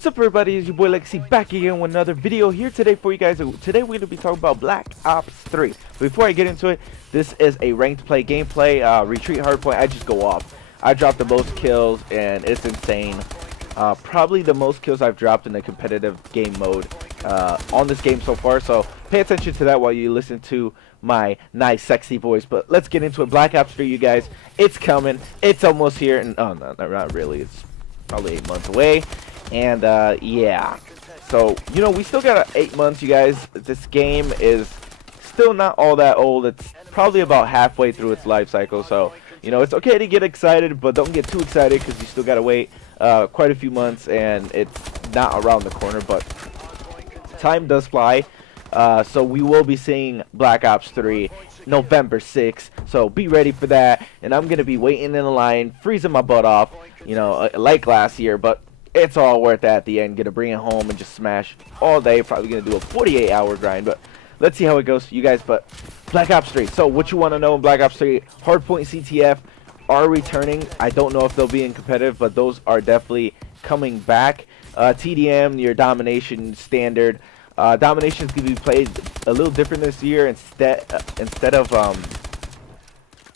What's up, everybody? It's your boy Legacy back again with another video here today for you guys. Today we're going to be talking about Black Ops 3. Before I get into it, this is a ranked play gameplay. Retreat hardpoint, I just go off. I dropped the most kills and it's insane. Probably the most kills I've dropped in a competitive game mode on this game so far. So pay attention to that while you listen to my nice sexy voice. But let's get into it. Black Ops 3, you guys. It's coming. It's almost here. And oh no, not really. It's probably 8 months away. And yeah, so you know, we still got 8 months, you guys. This game is still not all that old. It's probably about halfway through its life cycle, so you know, it's okay to get excited, but don't get too excited because you still gotta wait quite a few months and it's not around the corner. But time does fly, so we will be seeing Black Ops 3 November 6th, so be ready for that. And I'm gonna be waiting in the line, freezing my butt off, you know, like last year, but it's all worth it at the end. Gonna bring it home and just smash all day. Probably gonna do a 48-hour grind, but let's see how it goes for you guys. But Black Ops 3. So what you want to know in Black Ops 3? Hardpoint CTF are returning. I don't know if they'll be in competitive, but those are definitely coming back. TDM, your domination standard. Domination is gonna be played a little different this year. Instead of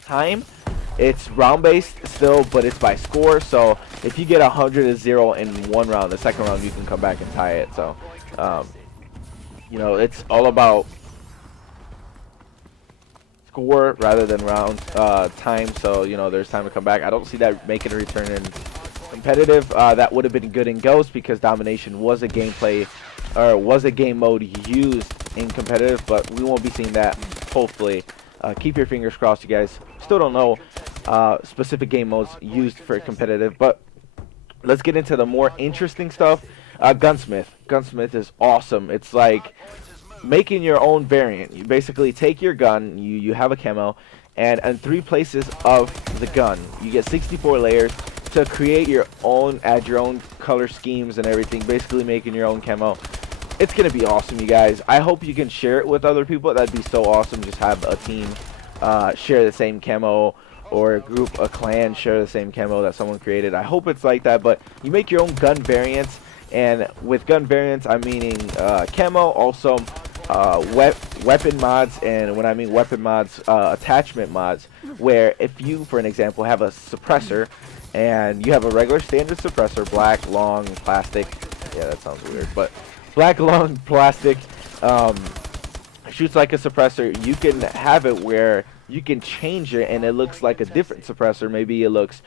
time, it's round based still, but it's by score. So if you get 100-0 in one round, the second round you can come back and tie it. So you know, it's all about score rather than round time. So you know, there's time to come back. I don't see that making a return in competitive. That would have been good in Ghost because domination was a gameplay or was a game mode used in competitive, but we won't be seeing that, hopefully. Keep your fingers crossed, you guys. Still don't know specific game modes used for competitive, but let's get into the more interesting stuff. Gunsmith. Gunsmith is awesome. It's like making your own variant. You basically take your gun, you have a camo, and in 3 places of the gun, you get 64 layers to create your own, add your own color schemes and everything, basically making your own camo. It's gonna be awesome, you guys. I hope you can share it with other people. That'd be so awesome. Just have a team share the same camo, or a group, a clan share the same camo that someone created. I hope it's like that, but you make your own gun variants. And with gun variants, I'm meaning camo, also weapon mods, and when I mean weapon mods, attachment mods, where if you, for an example, have a suppressor, and you have a regular standard suppressor, black, long, plastic, yeah, that sounds weird, but black, long, plastic, shoots like a suppressor, you can have it where you can change it and it looks like a different suppressor. Maybe it looks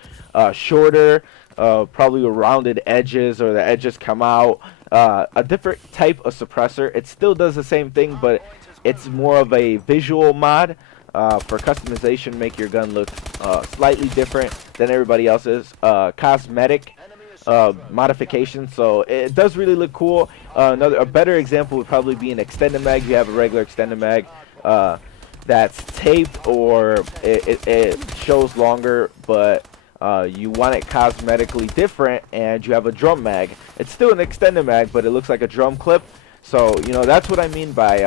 shorter, probably with rounded edges, or the edges come out, a different type of suppressor. It still does the same thing, but it's more of a visual mod for customization. Make your gun look slightly different than everybody else's. Cosmetic modification, so it does really look cool. A better example would probably be an extended mag. You have a regular extended mag that's taped, or it shows longer, but you want it cosmetically different, and you have a drum mag. It's still an extended mag, but it looks like a drum clip. So you know, that's what I mean by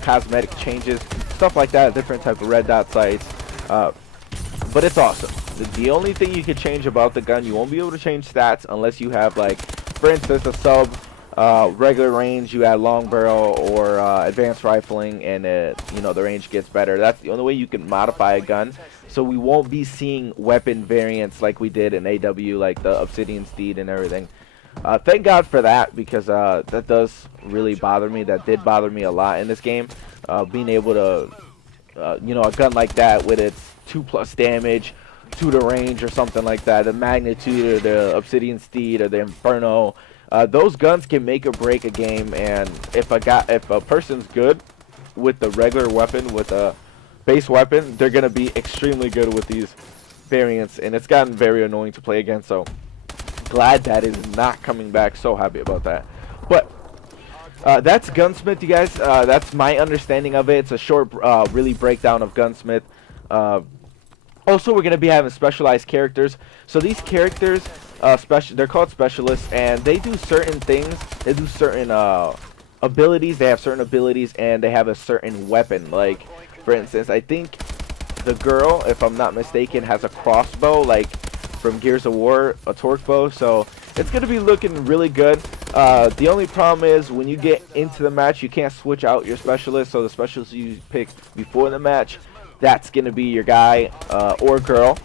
cosmetic changes, stuff like that. Different type of red dot sights, but it's awesome. The only thing you can change about the gun, you won't be able to change stats unless you have, like, for instance, a sub regular range, you add long barrel, or advanced rifling, and you know, the range gets better. That's the only way you can modify a gun. So we won't be seeing weapon variants like we did in AW, like the Obsidian Steed and everything. Thank God for that, because that does really bother me. That did bother me a lot in this game. Being able to, you know, a gun like that with its 2+ damage to the range or something like that, the magnitude, or the Obsidian Steed, or the Inferno. Those guns can make or break a game, and if a person's good with the regular weapon, with a base weapon, they're gonna be extremely good with these variants, and it's gotten very annoying to play against. So glad that is not coming back. So happy about that. But that's Gunsmith, you guys. That's my understanding of it. It's a short, really breakdown of Gunsmith. Also, we're gonna be having specialized characters. So these characters, they're called specialists, and they do certain things. They do certain abilities. They have certain abilities, and they have a certain weapon. Like, for instance, I think the girl, if I'm not mistaken, has a crossbow. Like, from Gears of War, a torque bow. So it's going to be looking really good. The only problem is when you get into the match, you can't switch out your specialist. So the specialist you pick before the match, that's going to be your guy or girl.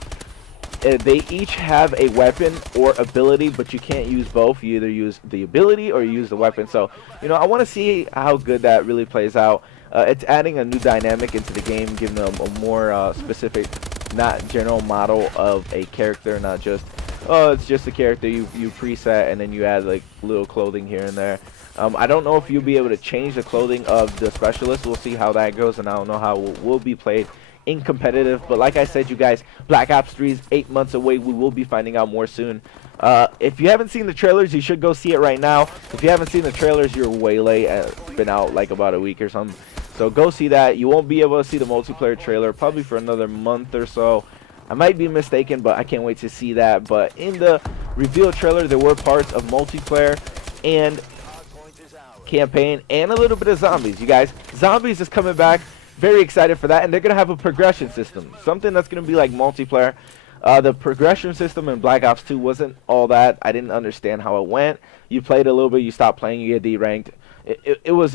They each have a weapon or ability, but you can't use both. You either use the ability or you use the weapon. So, you know, I want to see how good that really plays out. It's adding a new dynamic into the game, giving them a more specific, not general model of a character, not just, oh, it's just a character you preset and then you add like little clothing here and there. I don't know if you'll be able to change the clothing of the specialist. We'll see how that goes, and I don't know how it will be played in competitive. But like I said, you guys, Black Ops 3 is 8 months away. We will be finding out more soon. If you haven't seen the trailers, you should go see it right now. If you haven't seen the trailers, you're way late. It's been out like about a week or something. So go see that. You won't be able to see the multiplayer trailer probably for another month or so. I might be mistaken, but I can't wait to see that. But in the reveal trailer, there were parts of multiplayer and campaign and a little bit of zombies. You guys, zombies is coming back. Very excited for that, and they're gonna have a progression system, something that's gonna be like multiplayer. The progression system in Black Ops 2 wasn't all that. I didn't understand how it went. You played a little bit, you stopped playing, you get deranked. It was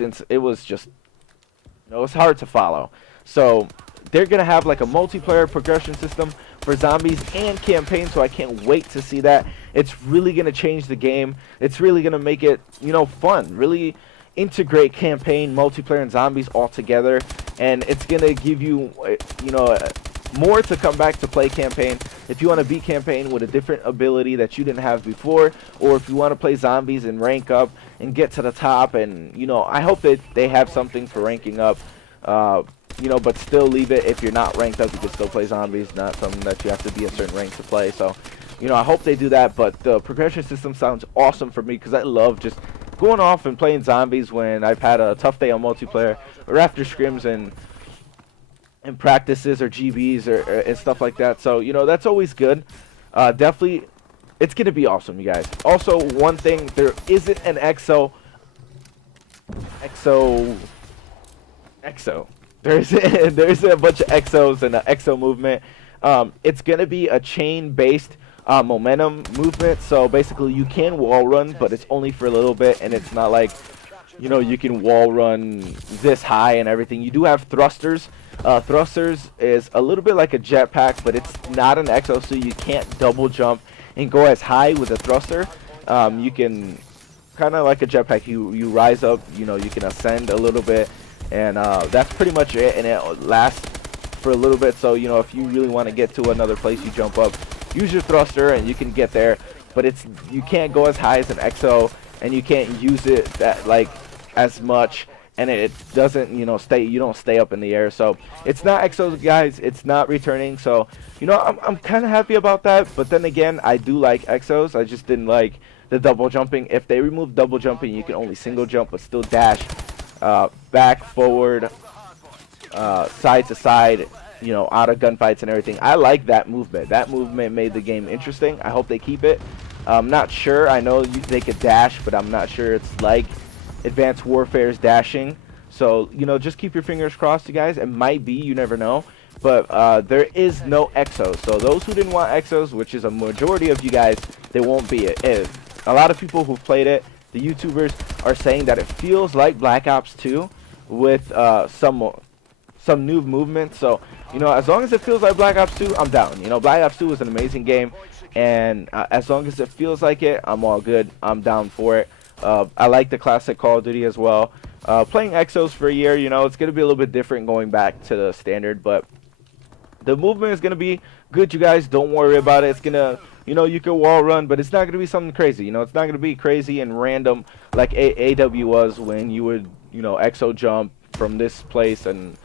just, you know, it's hard to follow. So they're gonna have like a multiplayer progression system for zombies and campaign. So I can't wait to see that. It's really gonna change the game. It's really gonna make it, you know, fun. Really integrate campaign, multiplayer, and zombies all together, and it's gonna give you, you know, more to come back to play campaign. If you want to beat campaign with a different ability that you didn't have before, or if you want to play zombies and rank up and get to the top, and you know, I hope that they have something for ranking up, you know, but still leave it. If you're not ranked up, you can still play zombies, not something that you have to be a certain rank to play. So, you know, I hope they do that. But the progression system sounds awesome for me, because I love just going off and playing zombies when I've had a tough day on multiplayer, or after scrims and practices or GBs or and stuff like that. So, you know, that's always good. Definitely, it's gonna be awesome, you guys. Also, one thing, there isn't an EXO. There's a bunch of EXOs and an EXO movement. It's gonna be a chain-based momentum movement. So basically, you can wall run, but it's only for a little bit, and it's not like, you know, you can wall run this high and everything. You do have thrusters. Thrusters is a little bit like a jetpack, but it's not an EXO, so you can't double jump and go as high with a thruster. You can kind of like a jetpack. You rise up. You know, you can ascend a little bit, and that's pretty much it. And it lasts for a little bit. So, you know, if you really want to get to another place, you jump up, use your thruster, and you can get there. But you can't go as high as an EXO, and you can't use it that like as much, and it doesn't, you know, you don't stay up in the air. So it's not EXO, guys. It's not returning. So, you know, I'm kind of happy about that. But then again, I do like EXOs. I just didn't like the double jumping. If they remove double jumping, you can only single jump, but still dash back, forward, side to side, you know, out of gunfights and everything. I like that movement. That movement made the game interesting. I hope they keep it. I'm not sure. I know they could dash, but I'm not sure it's like Advanced Warfare's dashing. So, you know, just keep your fingers crossed, you guys. It might be, you never know. But there is no EXOs. So those who didn't want EXOs, which is a majority of you guys, they won't be it. A lot of people who've played it, the YouTubers, are saying that it feels like Black Ops 2 with some new movements. So, you know, as long as it feels like Black Ops 2, I'm down. You know, Black Ops 2 is an amazing game, and as long as it feels like it, I'm all good. I'm down for it. I like the classic Call of Duty as well. Playing EXOs for a year, you know, it's going to be a little bit different going back to the standard, but the movement is going to be good, you guys. Don't worry about it. It's going to, you know, you can wall run, but it's not going to be something crazy. You know, it's not going to be crazy and random like AW was, when you would, you know, EXO jump from this place and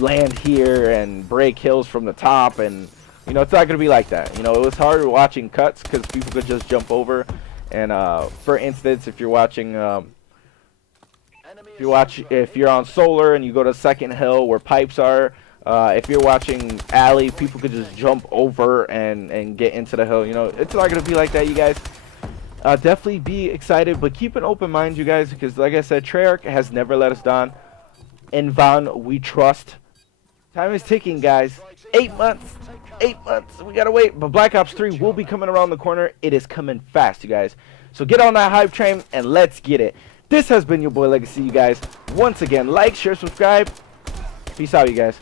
land here and break hills from the top, and, you know, it's not going to be like that. You know, it was hard watching cuts because people could just jump over. And for instance, if you're watching, if you're on Solar and you go to Second Hill where pipes are, if you're watching Alley, people could just jump over and get into the hill. You know, it's not gonna be like that, you guys. Definitely be excited, but keep an open mind, you guys, because like I said, Treyarch has never let us down. In Vaughn, we trust. Time is ticking, guys. 8 months. 8 months. We gotta wait. But Black Ops 3 will be coming around the corner. It is coming fast, you guys. So get on that hype train and let's get it. This has been your boy Legacy, you guys. Once again, like, share, subscribe. Peace out, you guys.